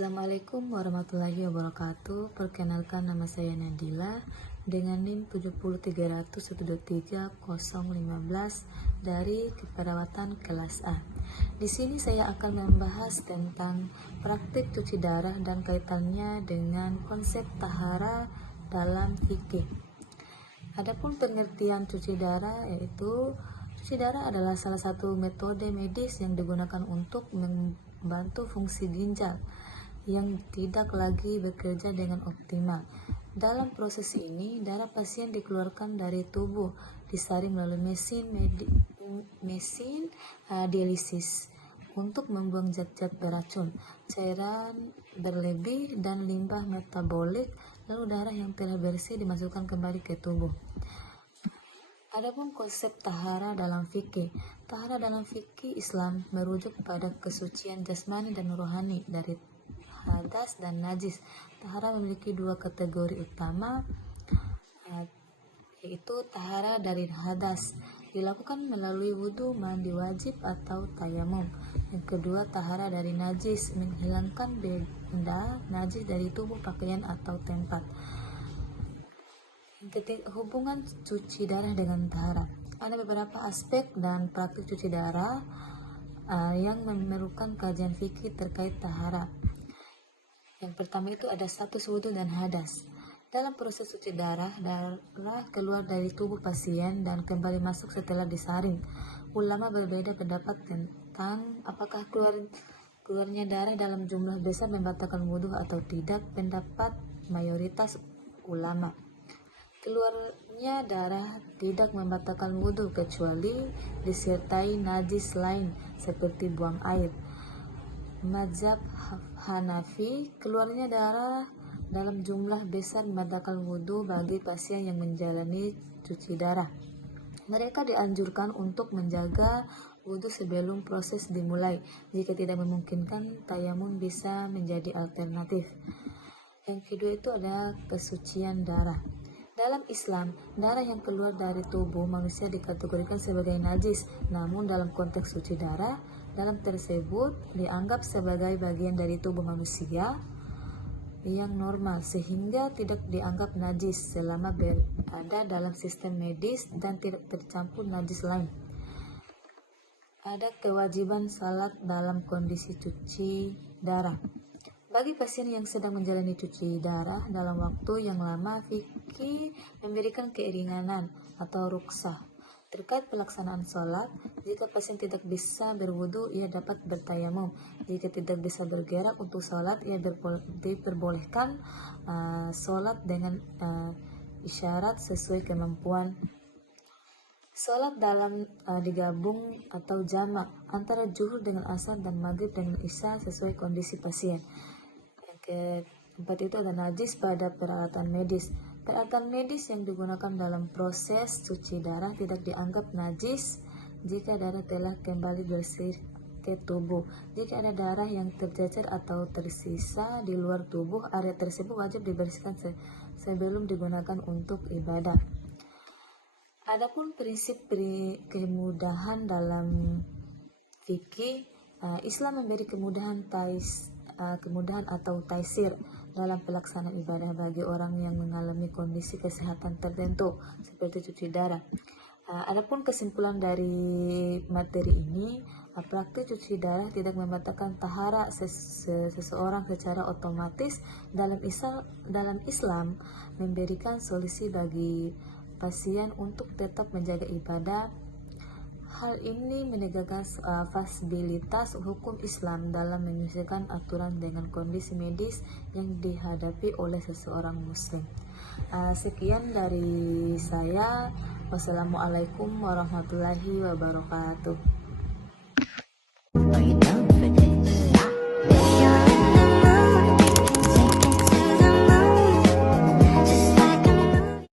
Assalamualaikum warahmatullahi wabarakatuh. Perkenalkan, nama saya Nadila dengan NIM 70311230015 dari Keperawatan kelas A. Di sini saya akan membahas tentang praktik cuci darah dan kaitannya dengan konsep tahara dalam fikih. Adapun pengertian cuci darah yaitu cuci darah adalah salah satu metode medis yang digunakan untuk membantu fungsi ginjal yang tidak lagi bekerja dengan optimal. Dalam proses ini, darah pasien dikeluarkan dari tubuh, disaring melalui mesin dialisis untuk membuang zat-zat beracun, cairan berlebih, dan limbah metabolik, lalu darah yang telah bersih dimasukkan kembali ke tubuh. Adapun konsep tahara dalam fikih. Tahara dalam fikih Islam merujuk pada kesucian jasmani dan rohani dari hadas dan najis. Tahara memiliki dua kategori utama, yaitu tahara dari hadas, dilakukan melalui wudhu, mandi wajib atau tayamum. Yang kedua, tahara dari najis, menghilangkan benda najis dari tubuh, pakaian atau tempat. Yang ketiga, hubungan cuci darah dengan tahara. Ada beberapa aspek dan praktik cuci darah yang memerlukan kajian fikih terkait tahara. Yang pertama itu ada status wudhu dan hadas. Dalam proses cuci darah keluar dari tubuh pasien dan kembali masuk setelah disaring. Ulama berbeda pendapat tentang apakah keluarnya darah dalam jumlah besar membatalkan wudhu atau tidak. Pendapat mayoritas ulama, keluarnya darah tidak membatalkan wudhu kecuali disertai najis lain seperti buang air. Mazhab Hanafi, keluarnya darah dalam jumlah besar membatalkan wudhu bagi pasien yang menjalani cuci darah. Mereka dianjurkan untuk menjaga wudhu sebelum proses dimulai. Jika tidak memungkinkan, tayamum bisa menjadi alternatif. Yang kedua itu ada kesucian darah. Dalam Islam, darah yang keluar dari tubuh manusia dikategorikan sebagai najis. Namun dalam konteks cuci darah, dalam tersebut dianggap sebagai bagian dari tubuh manusia yang normal, sehingga tidak dianggap najis selama berada dalam sistem medis dan tidak tercampur najis lain. Ada kewajiban salat dalam kondisi cuci darah. Bagi pasien yang sedang menjalani cuci darah dalam waktu yang lama, fikih memberikan keringanan atau rukhsah terkait pelaksanaan sholat. Jika pasien tidak bisa berwudu, ia dapat bertayamum. Jika tidak bisa bergerak untuk sholat, ia diperbolehkan sholat dengan isyarat sesuai kemampuan. Sholat dalam digabung atau jamak antara zuhur dengan asar dan maghrib dengan isya sesuai kondisi pasien. Yang keempat itu ada najis pada peralatan medis. Peralatan medis yang digunakan dalam proses cuci darah tidak dianggap najis jika darah telah kembali bersih ke tubuh. Jika ada darah yang tercecer atau tersisa di luar tubuh, area tersebut wajib dibersihkan sebelum digunakan untuk ibadah. Adapun prinsip kemudahan dalam fikih, Islam memberi kemudahan atau taisir dalam pelaksanaan ibadah bagi orang yang mengalami kondisi kesehatan tertentu seperti cuci darah. Adapun kesimpulan dari materi ini, praktik cuci darah tidak membatalkan tahara seseorang secara otomatis. Dalam Islam memberikan solusi bagi pasien untuk tetap menjaga ibadah. Hal ini menegakkan fleksibilitas hukum Islam dalam menyesuaikan aturan dengan kondisi medis yang dihadapi oleh seseorang muslim. Sekian dari saya. Wassalamualaikum warahmatullahi wabarakatuh.